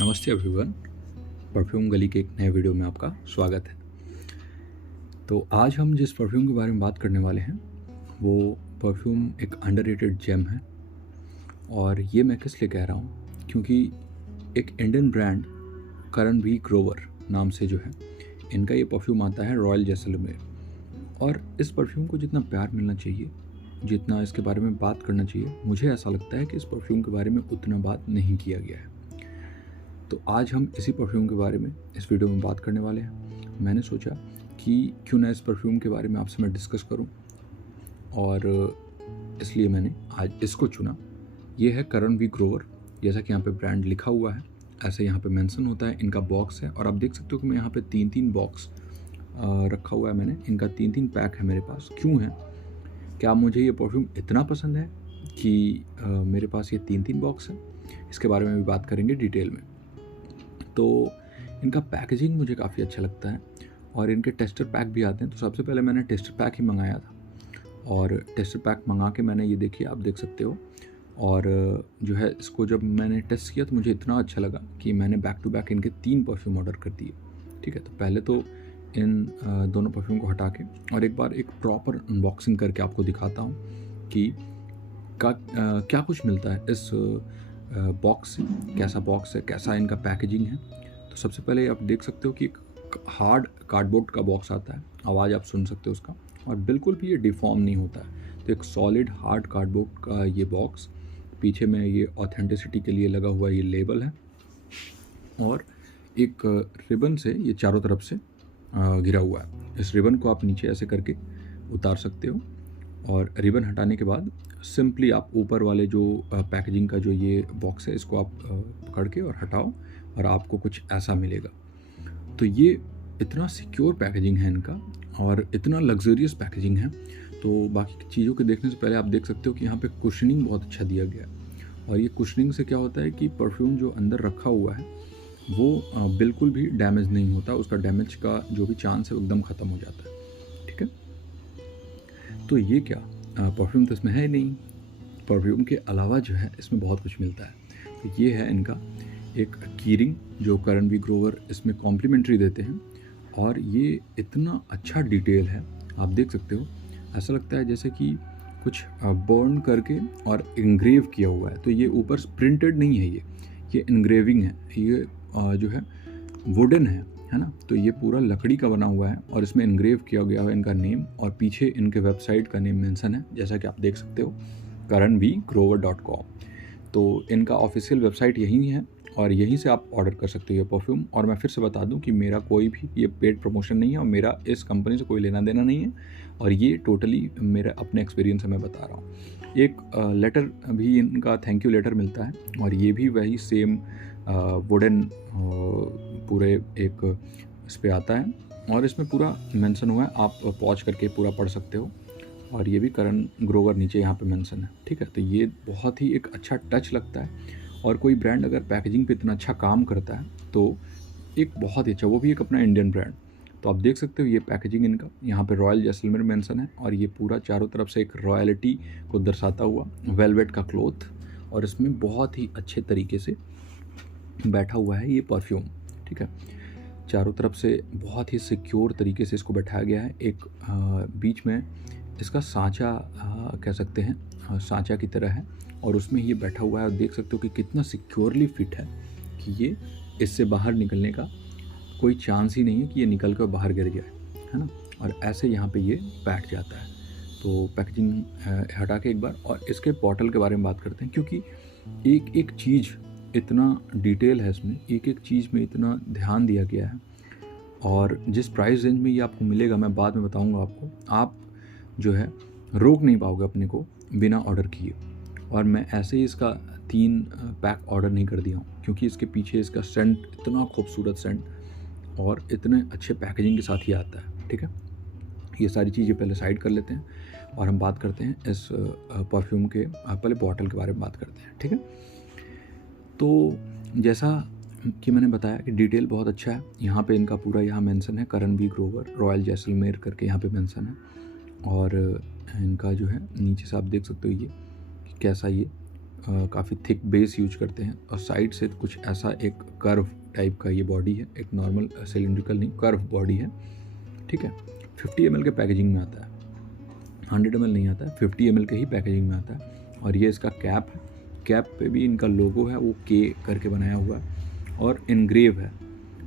नमस्ते everyone. Perfume गली के एक नए वीडियो में आपका स्वागत है। तो आज हम जिस परफ्यूम के बारे में बात करने वाले हैं वो परफ्यूम एक अंडररेटेड जेम है। और ये मैं किस लिए कह रहा हूँ, क्योंकि एक Indian brand Karan V Grover नाम से जो है इनका ये परफ्यूम आता है रॉयल जैसलमेर। और इस परफ्यूम को जितना प्यार मिलना चाहिए, जितना इसके बारे में बात करना चाहिए, मुझे ऐसा लगता है कि इस परफ्यूम के बारे में उतना बात नहीं किया गया है। तो आज हम इसी परफ्यूम के बारे में इस वीडियो में बात करने वाले हैं। मैंने सोचा कि क्यों ना इस परफ्यूम के बारे में आपसे मैं डिस्कस करूं, और इसलिए मैंने आज इसको चुना। ये है करण वी ग्रोवर। जैसा कि यहाँ पे ब्रांड लिखा हुआ है, ऐसे यहाँ पे मेंशन होता है। इनका बॉक्स है और आप देख सकते हो कि मैं यहाँ पे 3-3 बॉक्स रखा हुआ है। मैंने इनका 3-3 पैक है मेरे पास। क्यों है? क्या मुझे ये परफ्यूम इतना पसंद है कि मेरे पास ये 3-3 बॉक्स है? इसके बारे में भी बात करेंगे डिटेल में। तो इनका पैकेजिंग मुझे काफ़ी अच्छा लगता है और इनके टेस्टर पैक भी आते हैं। तो सबसे पहले मैंने टेस्टर पैक ही मंगाया था, और टेस्टर पैक मंगा के मैंने ये देखिए, आप देख सकते हो। और जो है इसको जब मैंने टेस्ट किया तो मुझे इतना अच्छा लगा कि मैंने बैक टू बैक इनके 3 परफ्यूम ऑर्डर कर दिए। ठीक है, तो पहले तो इन दोनों परफ्यूम को हटा के और एक बार एक प्रॉपर अनबॉक्सिंग करके आपको दिखाता हूँ कि क्या कुछ मिलता है इस बॉक्स से। कैसा बॉक्स है, कैसा इनका पैकेजिंग है। तो सबसे पहले आप देख सकते हो कि एक हार्ड कार्डबोर्ड का बॉक्स आता है। आवाज़ आप सुन सकते हो उसका, और बिल्कुल भी ये डिफॉर्म नहीं होता है। तो एक सॉलिड हार्ड कार्डबोर्ड का ये बॉक्स, पीछे में ये ऑथेंटिसिटी के लिए लगा हुआ ये लेबल है, और एक रिबन से ये चारों तरफ से घिरा हुआ है। इस रिबन को आप नीचे ऐसे करके उतार सकते हो, और रिबन हटाने के बाद सिंपली आप ऊपर वाले जो पैकेजिंग का जो ये बॉक्स है इसको आप पकड़ के और हटाओ, और आपको कुछ ऐसा मिलेगा। तो ये इतना सिक्योर पैकेजिंग है इनका, और इतना लग्जरियस पैकेजिंग है। तो बाकी चीज़ों के देखने से पहले आप देख सकते हो कि यहाँ पे कुशनिंग बहुत अच्छा दिया गया है। और ये कुशनिंग से क्या होता है कि परफ्यूम जो अंदर रखा हुआ है वो बिल्कुल भी डैमेज नहीं होता। उसका डैमेज का जो भी चांस है वो एकदम ख़त्म हो जाता है। ठीक है, तो ये क्या परफ्यूम तो इसमें है ही नहीं। परफ्यूम के अलावा जो है इसमें बहुत कुछ मिलता है। तो ये है इनका एक कीरिंग जो करण वी ग्रोवर इसमें कॉम्प्लीमेंट्री देते हैं, और ये इतना अच्छा डिटेल है, आप देख सकते हो। ऐसा लगता है जैसे कि कुछ बर्न करके और इंग्रेव किया हुआ है। तो ये ऊपर प्रिंटेड नहीं है, ये इंग्रेविंग है। ये जो है वुडन है ना। तो ये पूरा लकड़ी का बना हुआ है, और इसमें इंग्रेव किया गया है इनका नेम, और पीछे इनके वेबसाइट का नेम मेंशन है, जैसा कि आप देख सकते हो, karanvgrover.com। तो इनका ऑफिशियल वेबसाइट यही है, और यहीं से आप ऑर्डर कर सकते हो ये परफ्यूम। और मैं फिर से बता दूं कि मेरा कोई भी ये पेड प्रमोशन नहीं है, और मेरा इस कंपनी से कोई लेना देना नहीं है, और ये टोटली मेरा अपने एक्सपीरियंस से मैं बता रहा हूँ। एक लेटर भी इनका थैंक यू लेटर मिलता है, और ये भी वही सेम वुडन पूरे एक इस पर आता है, और इसमें पूरा मेंशन हुआ है। आप पॉज करके पूरा पढ़ सकते हो, और ये भी करण ग्रोवर नीचे यहाँ पे मेंशन है। ठीक है, तो ये बहुत ही एक अच्छा टच लगता है। और कोई ब्रांड अगर पैकेजिंग पे इतना अच्छा काम करता है तो एक बहुत ही अच्छा, वो भी एक अपना इंडियन ब्रांड। तो आप देख सकते हो ये पैकेजिंग इनका, यहाँ पे रॉयल जैसलमेर मेंशन है, और ये पूरा चारों तरफ से एक रॉयलिटी को दर्शाता हुआ वेलवेट का क्लॉथ, और इसमें बहुत ही अच्छे तरीके से बैठा हुआ है ये परफ्यूम। ठीक है, चारों तरफ से बहुत ही सिक्योर तरीके से इसको बैठाया गया है। एक बीच में इसका सांचा कह सकते हैं, सांचा की तरह है, और उसमें ये बैठा हुआ है। और देख सकते हो कि कितना सिक्योरली फिट है कि ये इससे बाहर निकलने का कोई चांस ही नहीं है कि ये निकल कर बाहर गिर जाए, है ना। और ऐसे यहाँ पे ये बैठ जाता है। तो पैकेजिंग हटा के एक बार और इसके बॉटल के बारे में बात करते हैं, क्योंकि एक एक चीज़ इतना डिटेल है इसमें, एक एक चीज़ में इतना ध्यान दिया गया है। और जिस प्राइस रेंज में ये आपको मिलेगा मैं बाद में बताऊँगा आपको, आप जो है रोक नहीं पाओगे अपने को बिना ऑर्डर किए। और मैं ऐसे ही इसका 3 पैक ऑर्डर नहीं कर दिया हूँ, क्योंकि इसके पीछे इसका सेंट, इतना खूबसूरत सेंट और इतने अच्छे पैकेजिंग के साथ ही आता है। ठीक है, ये सारी चीज़ें पहले साइड कर लेते हैं, और हम बात करते हैं इस परफ्यूम के पहले बॉटल के बारे में बात करते हैं। ठीक है, तो जैसा कि मैंने बताया कि डिटेल बहुत अच्छा है। यहाँ पे इनका पूरा यहाँ मेंशन है, करण वी ग्रोवर रॉयल जैसलमेर करके यहाँ पे मेंशन है। और इनका जो है नीचे से आप देख सकते हो ये कि कैसा ये काफ़ी थिक बेस यूज करते हैं और साइड से कुछ ऐसा एक कर्व टाइप का ये बॉडी है, एक नॉर्मल सिलिंड्रिकल नहीं, कर्व बॉडी है, ठीक है। 50 ml के पैकेजिंग में आता है, 100 ml नहीं आता है, 50 ml के ही पैकेजिंग में आता है। और ये इसका कैप है, कैप पे भी इनका लोगो है, वो के करके बनाया हुआ है और इनग्रेव है।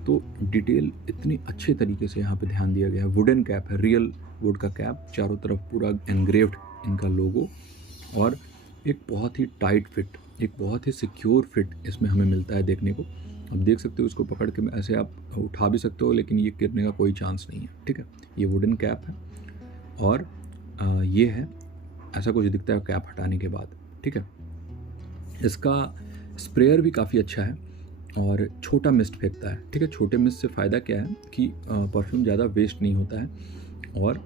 तो डिटेल इतनी अच्छे तरीके से यहाँ पे ध्यान दिया गया है। वुडन कैप है, रियल वुड का कैप, चारों तरफ पूरा इनग्रेव्ड इनका लोगो और एक बहुत ही टाइट फिट, एक बहुत ही सिक्योर फिट इसमें हमें मिलता है देखने को। आप देख सकते हो, उसको पकड़ के ऐसे आप उठा भी सकते हो, लेकिन ये गिरने का कोई चांस नहीं है, ठीक है। ये वुडन कैप है और ये है, ऐसा कुछ दिखता है कैप हटाने के बाद, ठीक है। इसका स्प्रेयर भी काफ़ी अच्छा है और छोटा मिस्ट फेंकता है, ठीक है। छोटे मिस्ट से फ़ायदा क्या है कि परफ्यूम ज़्यादा वेस्ट नहीं होता है और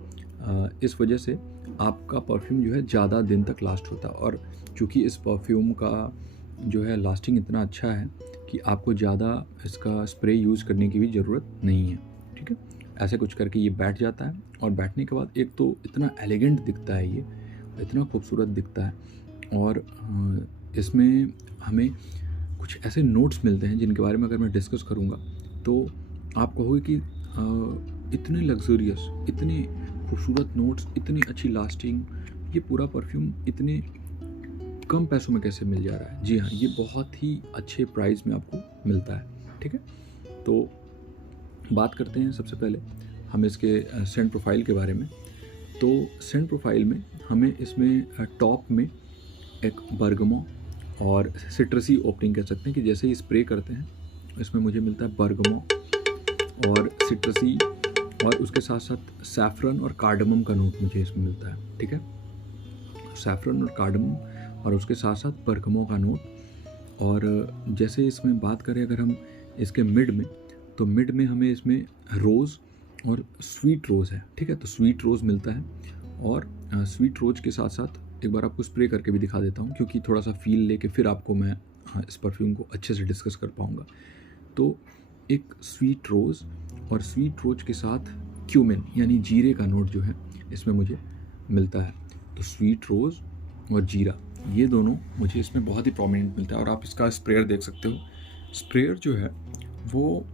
इस वजह से आपका परफ्यूम जो है ज़्यादा दिन तक लास्ट होता है। और चूँकि इस परफ्यूम का जो है लास्टिंग इतना अच्छा है कि आपको ज़्यादा इसका स्प्रे यूज़ करने की भी ज़रूरत नहीं है, ठीक है। ऐसे कुछ करके ये बैठ जाता है और बैठने के बाद एक तो इतना एलिगेंट दिखता है, ये इतना खूबसूरत दिखता है। और इसमें हमें कुछ ऐसे नोट्स मिलते हैं जिनके बारे में अगर मैं डिस्कस करूँगा तो आप कहोगे कि इतने लग्जरियस, इतने खूबसूरत नोट्स, इतनी अच्छी लास्टिंग, ये पूरा परफ्यूम इतने कम पैसों में कैसे मिल जा रहा है। जी हाँ, ये बहुत ही अच्छे प्राइस में आपको मिलता है, ठीक है। तो बात करते हैं सबसे पहले हम इसके सेंट प्रोफाइल के बारे में। तो सेंट प्रोफाइल में हमें इसमें टॉप में एक बर्गमो और सिट्रसी ओपनिंग कह सकते हैं कि जैसे ही स्प्रे करते हैं इसमें मुझे मिलता है बर्गमो और सिट्रसी और उसके साथ साथ सैफरन और कार्डमम का नोट मुझे इसमें मिलता है, ठीक है। सैफरन और कार्डमम और उसके साथ साथ बर्गमो का नोट। और जैसे इसमें बात करें अगर हम इसके मिड में, तो मिड में हमें इसमें रोज़ और स्वीट रोज़ है, ठीक है। तो स्वीट रोज़ मिलता है और स्वीट रोज़ के साथ साथ एक बार आपको स्प्रे करके भी दिखा देता हूँ, क्योंकि थोड़ा सा फील लेके फिर आपको मैं इस परफ्यूम को अच्छे से डिस्कस कर पाऊँगा। तो एक स्वीट रोज़ और स्वीट रोज़ के साथ क्यूमिन यानी जीरे का नोट जो है इसमें मुझे मिलता है। तो स्वीट रोज़ और जीरा, ये दोनों मुझे इसमें बहुत ही प्रोमिनेंट मिलता है। और आप इसका स्प्रेयर देख सकते हो, स्प्रेयर जो है वो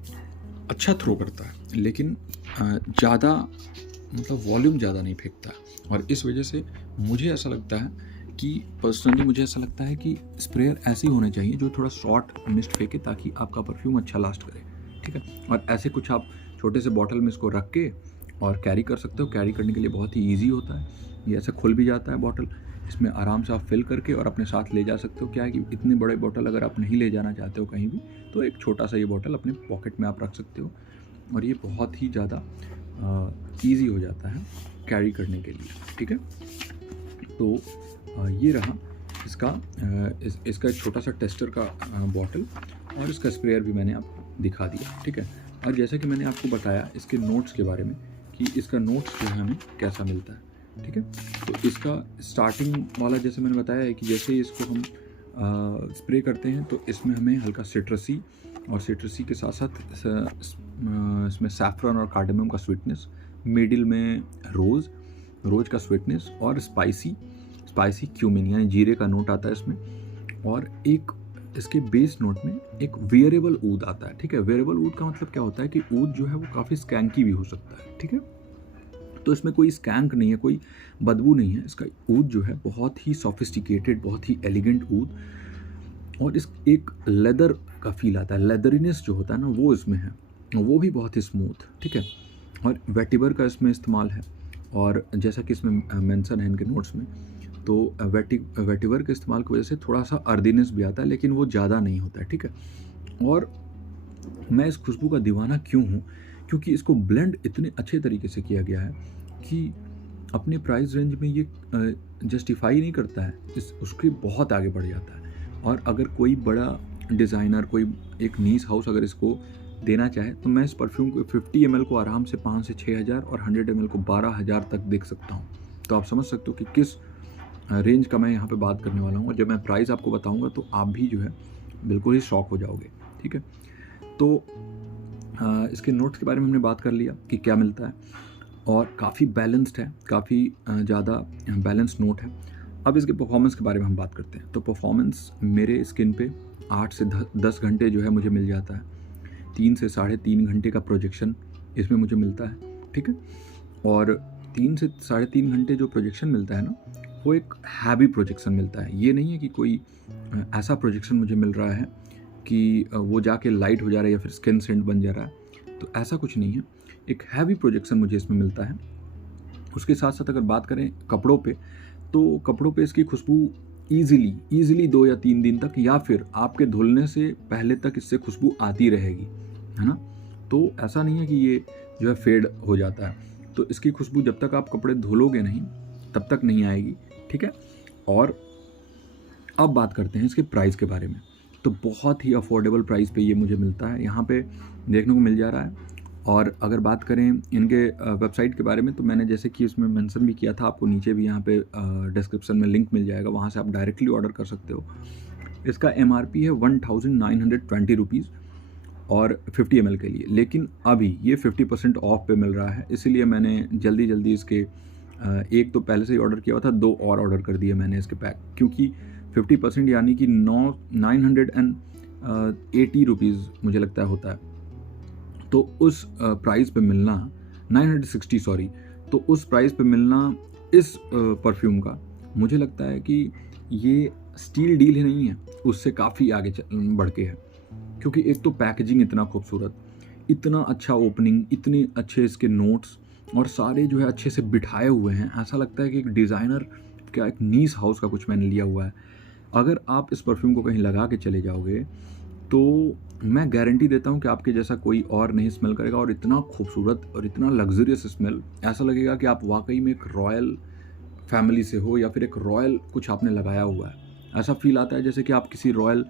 अच्छा थ्रो करता है, लेकिन ज़्यादा मतलब वॉल्यूम ज़्यादा नहीं फेंकता। और इस वजह से मुझे ऐसा लगता है कि पर्सनली मुझे ऐसा लगता है कि स्प्रेयर ऐसे होने चाहिए जो थोड़ा शॉर्ट मिस्ट फेंके ताकि आपका परफ्यूम अच्छा लास्ट करे, ठीक है। और ऐसे कुछ आप छोटे से बॉटल में इसको रख के और कैरी कर सकते हो। कैरी करने के लिए बहुत ही ईजी होता है, ये ऐसे खुल भी जाता है बॉटल, इसमें आराम से आप फिल करके और अपने साथ ले जा सकते हो। क्या है कि इतने बड़े बॉटल अगर आप नहीं ले जाना चाहते हो कहीं भी, तो एक छोटा सा ये बॉटल अपने पॉकेट में आप रख सकते हो और ये बहुत ही ज़्यादा ईजी हो जाता है कैरी करने के लिए, ठीक है। तो ये रहा इसका इसका एक छोटा सा टेस्टर का बॉटल और इसका स्प्रेयर भी मैंने आपको दिखा दिया, ठीक है। और जैसा कि मैंने आपको बताया इसके नोट्स के बारे में कि इसका नोट्स जो है हमें कैसा मिलता है, ठीक है। तो इसका स्टार्टिंग वाला जैसे मैंने बताया है कि जैसे इसको हम स्प्रे करते हैं तो इसमें हमें हल्का सिट्रसी और सिट्रसी के साथ साथ इसमें सैफरन और कार्डमम का स्वीटनेस, मिडिल में रोज़ का स्वीटनेस और स्पाइसी क्यूमिन यानी जीरे का नोट आता है इसमें। और एक इसके बेस नोट में एक वेयरेबल ऊद आता है, ठीक है। वेयरेबल ऊद का मतलब क्या होता है कि ऊद जो है वो काफ़ी स्कैंकी भी हो सकता है, ठीक है। तो इसमें कोई स्कैंक नहीं है, कोई बदबू नहीं है। इसका ऊद जो है बहुत ही सोफिस्टिकेटेड, बहुत ही एलिगेंट ऊद और इस एक लेदर का फील आता है, लेदरीनेस जो होता है ना वो इसमें है, वो भी बहुत ही स्मूथ, ठीक है। और वेटिवर का इसमें इस्तेमाल है और जैसा कि इसमें मेंशन है इनके नोट्स में, तो वेटिवर के इस्तेमाल की वजह से थोड़ा सा अर्दीनेस भी आता है, लेकिन वो ज़्यादा नहीं होता है, ठीक है। और मैं इस खुशबू का दीवाना क्यों हूँ, क्योंकि इसको ब्लेंड इतने अच्छे तरीके से किया गया है कि अपने प्राइस रेंज में ये जस्टिफाई नहीं करता है, उसके बहुत आगे बढ़ जाता है। और अगर कोई बड़ा डिज़ाइनर, कोई एक नीस हाउस अगर इसको देना चाहे तो मैं इस परफ्यूम को 50 ml को आराम से 5 से 6 हज़ार और 100 ml को 12,000 तक देख सकता हूँ। तो आप समझ सकते हो कि किस रेंज का मैं यहाँ पे बात करने वाला हूँ। और जब मैं प्राइस आपको बताऊँगा तो आप भी जो है बिल्कुल ही शॉक हो जाओगे, ठीक है। तो इसके नोट्स के बारे में हमने बात कर लिया कि क्या मिलता है और काफ़ी बैलेंस्ड है, काफ़ी ज़्यादा बैलेंस नोट है। अब इसके परफॉर्मेंस के बारे में हम बात करते हैं। तो परफॉर्मेंस मेरे स्किन पे 8 से 10 घंटे जो है मुझे मिल जाता है। 3 से 3.5 घंटे का प्रोजेक्शन इसमें मुझे मिलता है, ठीक है। और 3 से 3.5 घंटे जो प्रोजेक्शन मिलता है ना, वो एक हैवी प्रोजेक्शन मिलता है। ये नहीं है कि कोई ऐसा प्रोजेक्शन मुझे मिल रहा है कि वो जाके लाइट हो जा रहा है या फिर स्किन सेंट बन जा रहा है, तो ऐसा कुछ नहीं है। एक हैवी प्रोजेक्शन मुझे इसमें मिलता है। उसके साथ साथ अगर बात करें कपड़ों पे, तो कपड़ों पे इसकी खुशबू ईजिली 2 या 3 दिन तक या फिर आपके धुलने से पहले तक इससे खुशबू आती रहेगी, है ना। तो ऐसा नहीं है कि ये जो है फेड हो जाता है। तो इसकी खुशबू जब तक आप कपड़े धुलोगे नहीं तब तक नहीं आएगी, ठीक है। और अब बात करते हैं इसके प्राइस के बारे में। तो बहुत ही अफोर्डेबल प्राइस पे ये मुझे मिलता है, यहाँ पे देखने को मिल जा रहा है। और अगर बात करें इनके वेबसाइट के बारे में, तो मैंने जैसे कि उसमें मेंशन भी किया था, आपको नीचे भी यहाँ पे डिस्क्रिप्शन में लिंक मिल जाएगा, वहाँ से आप डायरेक्टली ऑर्डर कर सकते हो। इसका MRP है 1920 रुपीज़ और 50 ml के लिए, लेकिन अभी ये 50% ऑफ पे मिल रहा है, इसीलिए मैंने जल्दी इसके एक तो पहले से ही ऑर्डर किया हुआ था, 2 और ऑर्डर कर दिए मैंने इसके पैक, क्योंकि 50% यानी कि 980 रुपीज़ मुझे लगता है होता है। तो उस प्राइस पे मिलना 960 सॉरी, तो उस प्राइस पे मिलना इस परफ्यूम का मुझे लगता है कि ये स्टील डील ही नहीं है, उससे काफ़ी आगे बढ़ के है। क्योंकि एक तो पैकेजिंग इतना खूबसूरत, इतना अच्छा ओपनिंग, इतने अच्छे इसके नोट्स और सारे जो है अच्छे से बिठाए हुए हैं। ऐसा लगता है कि एक डिज़ाइनर क्या, एक नीस हाउस का कुछ मैंने लिया हुआ है। अगर आप इस परफ्यूम को कहीं लगा के चले जाओगे तो मैं गारंटी देता हूँ कि आपके जैसा कोई और नहीं स्मेल करेगा। और इतना खूबसूरत और इतना लग्जरियस स्मेल, ऐसा लगेगा कि आप वाकई में एक रॉयल फैमिली से हो या फिर एक रॉयल कुछ आपने लगाया हुआ है। ऐसा फील आता है जैसे कि आप किसी रॉयल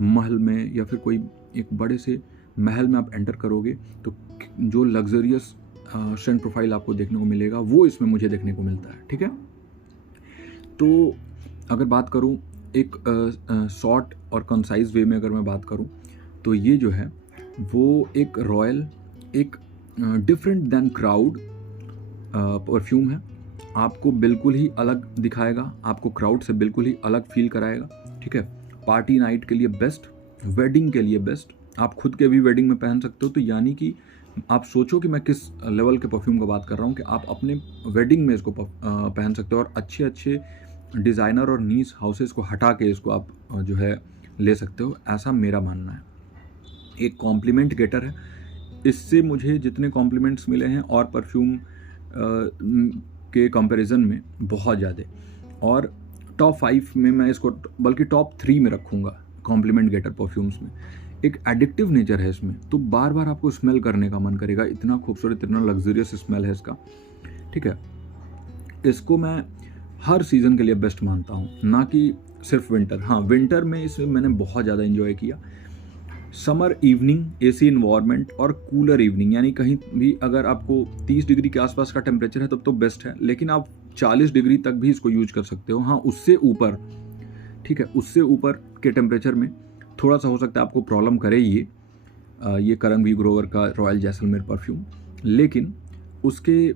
महल में या फिर कोई एक बड़े से महल में आप एंटर करोगे तो जो लग्जरियस सेंट प्रोफाइल आपको देखने को मिलेगा वो इसमें मुझे देखने को मिलता है, ठीक है। तो अगर बात करूँ एक शॉर्ट और कंसाइज वे में अगर मैं बात करूं, तो ये जो है वो एक रॉयल, एक डिफरेंट देन क्राउड परफ्यूम है। आपको बिल्कुल ही अलग दिखाएगा, आपको क्राउड से बिल्कुल ही अलग फील कराएगा, ठीक है। पार्टी नाइट के लिए बेस्ट, वेडिंग के लिए बेस्ट, आप खुद के भी वेडिंग में पहन सकते हो। तो यानी कि आप सोचो कि मैं किस लेवल के परफ्यूम का बात कर रहा हूँ कि आप अपने वेडिंग में इसको पहन सकते हो और अच्छे डिज़ाइनर और नीस हाउसेस को हटा के इसको आप जो है ले सकते हो, ऐसा मेरा मानना है। एक कॉम्प्लीमेंट गेटर है, इससे मुझे जितने कॉम्प्लीमेंट्स मिले हैं और परफ्यूम के कंपैरिजन में बहुत ज़्यादा, और टॉप 5 में मैं इसको, बल्कि टॉप 3 में रखूँगा कॉम्प्लीमेंट गेटर परफ्यूम्स में। एक एडिक्टिव नेचर है इसमें, तो बार बार आपको स्मेल करने का मन करेगा, इतना खूबसूरत, इतना लग्जरियस स्मेल है इसका, ठीक है। इसको मैं हर सीज़न के लिए बेस्ट मानता हूँ, ना कि सिर्फ विंटर। हाँ, विंटर में इसे मैंने बहुत ज़्यादा एंजॉय किया। समर इवनिंग, एसी इन्वायरमेंट और कूलर इवनिंग, यानी कहीं भी अगर आपको 30 डिग्री के आसपास का टेम्परेचर है तब तो बेस्ट है, लेकिन आप 40 डिग्री तक भी इसको यूज कर सकते हो। हाँ, उससे ऊपर, ठीक है, उससे ऊपर के टेम्परेचर में थोड़ा सा हो सकता है आपको प्रॉब्लम करे ये करण वी ग्रोवर का रॉयल जैसलमेर परफ्यूम। लेकिन उसके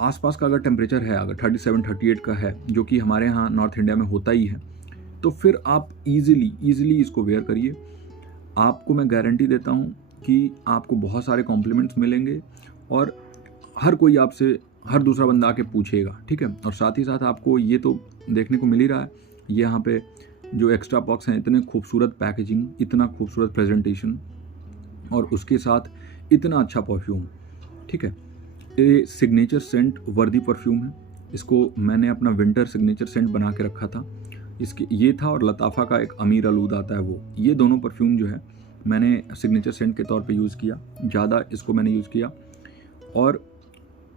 आसपास का अगर टेम्परेचर है, अगर 37-38 का है, जो कि हमारे यहाँ नॉर्थ इंडिया में होता ही है, तो फिर आप ईजिली इसको वेयर करिए। आपको मैं गारंटी देता हूँ कि आपको बहुत सारे कॉम्प्लीमेंट्स मिलेंगे और हर कोई आपसे, हर दूसरा बंदा आके पूछेगा, ठीक है। और साथ ही साथ आपको ये तो देखने को मिल ही रहा है, ये यहाँ पे जो एक्स्ट्रा बॉक्स हैं, इतने खूबसूरत पैकेजिंग, इतना खूबसूरत प्रेजेंटेशन और उसके साथ इतना अच्छा परफ्यूम, ठीक है। ये सिग्नेचर सेंट वर्दी परफ्यूम है। इसको मैंने अपना विंटर सिग्नेचर सेंट बना के रखा था। इसके ये था, और लताफ़ा का एक अमीर अलूद आता है वो, ये दोनों परफ्यूम जो है मैंने सिग्नेचर सेंट के तौर पे यूज़ किया, ज़्यादा इसको मैंने यूज़ किया। और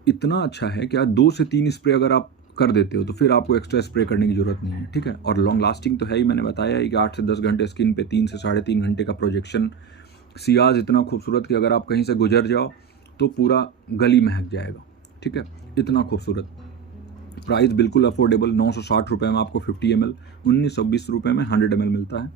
इतना अच्छा है कि 2 से 3 स्प्रे अगर आप कर देते हो तो फिर आपको एक्स्ट्रा स्प्रे करने की ज़रूरत नहीं है, ठीक है। और लॉन्ग लास्टिंग तो है ही, मैंने बताया है कि 8 से 10 घंटे स्किन पे, 3 से 3.5 घंटे का प्रोजेक्शन, सियाज इतना खूबसूरत कि अगर आप कहीं से गुजर जाओ तो पूरा गली महक जाएगा, ठीक है, इतना खूबसूरत। प्राइस बिल्कुल अफोर्डेबल, 960 रुपये में आपको 50 ml, 1920 रुपये में 100 ml मिलता है।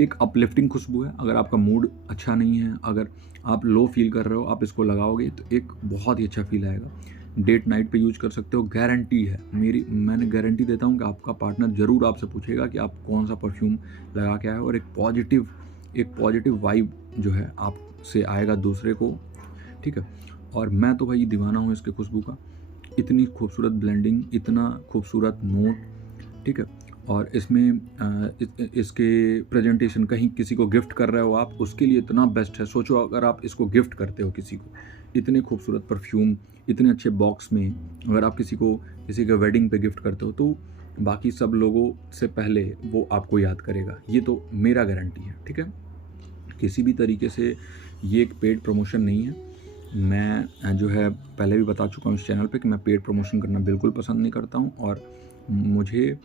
एक अपलिफ्टिंग खुशबू है, अगर आपका मूड अच्छा नहीं है, अगर आप लो फील कर रहे हो, आप इसको लगाओगे तो एक बहुत ही अच्छा फील आएगा। डेट नाइट पे यूज कर सकते हो। गारंटी है मैंने गारंटी देता हूँ कि आपका पार्टनर ज़रूर आपसे पूछेगा कि आप कौन सा परफ्यूम लगा के आए हो, और एक पॉजिटिव वाइब जो है आपसे आएगा दूसरे को, ठीक है। और मैं तो भाई दीवाना हूँ इसके खुशबू का। इतनी खूबसूरत ब्लेंडिंग, इतना खूबसूरत नोट, ठीक है। और इसमें इसके प्रेजेंटेशन, कहीं किसी को गिफ्ट कर रहे हो आप, उसके लिए इतना बेस्ट है। सोचो अगर आप इसको गिफ्ट करते हो किसी को, इतने खूबसूरत परफ्यूम इतने अच्छे बॉक्स में, अगर आप किसी के वेडिंग पे गिफ्ट करते हो तो बाकी सब लोगों से पहले वो आपको याद करेगा। ये तो मेरा गारंटी है, ठीक है। किसी भी तरीके से ये एक पेड प्रमोशन नहीं है। मैं जो है पहले भी बता चुका हूँ इस चैनल पे कि मैं पेड प्रमोशन करना बिल्कुल पसंद नहीं करता हूँ, और मुझे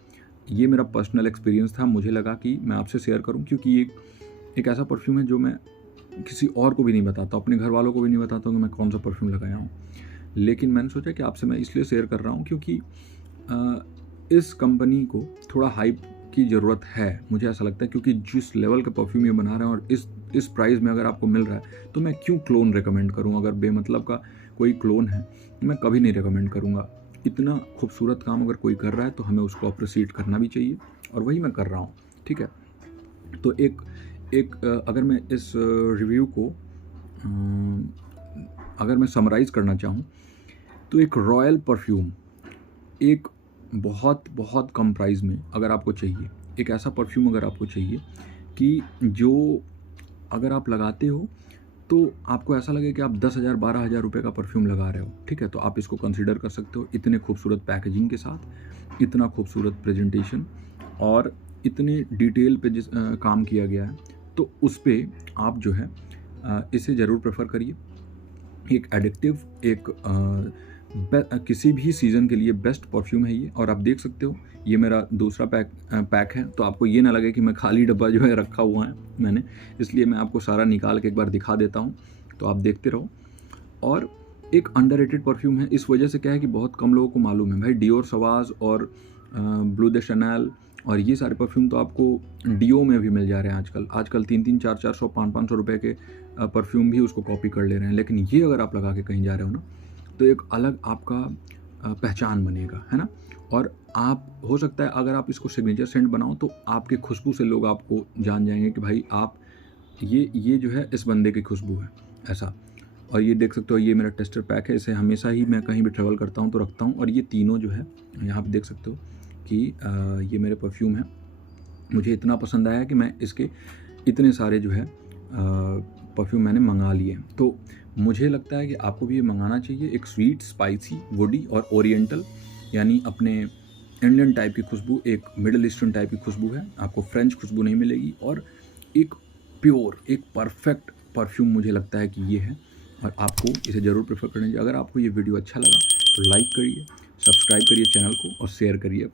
ये मेरा पर्सनल एक्सपीरियंस था, मुझे लगा कि मैं आपसे शेयर करूँ, क्योंकि ये एक ऐसा परफ्यूम है जो मैं किसी और को भी नहीं बताता, अपने घर वालों को भी नहीं बताता हूँ कि मैं कौन सा परफ्यूम लगाया हूँ। लेकिन मैंने सोचा कि आपसे मैं इसलिए शेयर कर रहा हूँ क्योंकि इस कंपनी को थोड़ा हाइप की ज़रूरत है, मुझे ऐसा लगता है। क्योंकि जिस लेवल का परफ्यूम ये बना रहे हैं और इस प्राइस में अगर आपको मिल रहा है, तो मैं क्यों क्लोन रिकमेंड करूँ। अगर बेमतलब का कोई क्लोन है मैं कभी नहीं रिकमेंड करूँगा। इतना खूबसूरत काम अगर कोई कर रहा है तो हमें उसको अप्रिशिएट करना भी चाहिए, और वही मैं कर रहा हूँ, ठीक है। तो अगर मैं इस रिव्यू को अगर मैं समराइज़ करना चाहूँ तो एक रॉयल परफ्यूम, एक बहुत कम प्राइस में अगर आपको चाहिए, एक ऐसा परफ्यूम अगर आपको चाहिए कि जो अगर आप लगाते हो तो आपको ऐसा लगे कि आप 10,000 12,000 रुपये का परफ्यूम लगा रहे हो, ठीक है, तो आप इसको कंसीडर कर सकते हो। इतने खूबसूरत पैकेजिंग के साथ, इतना खूबसूरत प्रेजेंटेशन, और इतने डिटेल पे काम किया गया है, तो उस पर आप जो है इसे ज़रूर प्रेफर करिए। एक एडिक्टिव, किसी भी सीज़न के लिए बेस्ट परफ्यूम है ये। और आप देख सकते हो ये मेरा दूसरा पैक है, तो आपको ये ना लगे कि मैं खाली डब्बा जो है रखा हुआ है मैंने, इसलिए मैं आपको सारा निकाल के एक बार दिखा देता हूँ, तो आप देखते रहो। और एक अंडररेटेड परफ्यूम है, इस वजह से क्या है कि बहुत कम लोगों को मालूम है भाई। डियोर सवाज और ब्लू द शैनेल और ये सारे परफ्यूम तो आपको डीओ में भी मिल जा रहे हैं आजकल 300 400 500 रुपये के परफ्यूम भी उसको कॉपी कर ले रहे हैं। लेकिन ये अगर आप लगा के कहीं जा रहे हो ना, तो एक अलग आपका पहचान बनेगा, है ना। और आप, हो सकता है अगर आप इसको सिग्नेचर सेंट बनाओ तो आपके खुशबू से लोग आपको जान जाएंगे कि भाई आप ये जो है इस बंदे की खुशबू है, ऐसा। और ये देख सकते हो, ये मेरा टेस्टर पैक है, इसे हमेशा ही मैं कहीं भी ट्रैवल करता हूँ तो रखता हूँ। और ये तीनों जो है यहाँ पे देख सकते हो कि ये मेरे परफ्यूम है। मुझे इतना पसंद आया कि मैं इसके इतने सारे जो है परफ्यूम मैंने मंगा लिए। तो मुझे लगता है कि आपको भी ये मंगाना चाहिए। एक स्वीट, स्पाइसी, वुडी और ओरिएंटल, यानी अपने इंडियन टाइप की खुशबू, एक मिडल ईस्टर्न टाइप की खुशबू है, आपको फ्रेंच खुशबू नहीं मिलेगी। और एक प्योर, एक परफेक्ट परफ्यूम मुझे लगता है कि ये है, और आपको इसे ज़रूर प्रेफर करना चाहिए। अगर आपको ये वीडियो अच्छा लगा तो लाइक करिए, सब्सक्राइब करिए चैनल को, और शेयर करिए अपने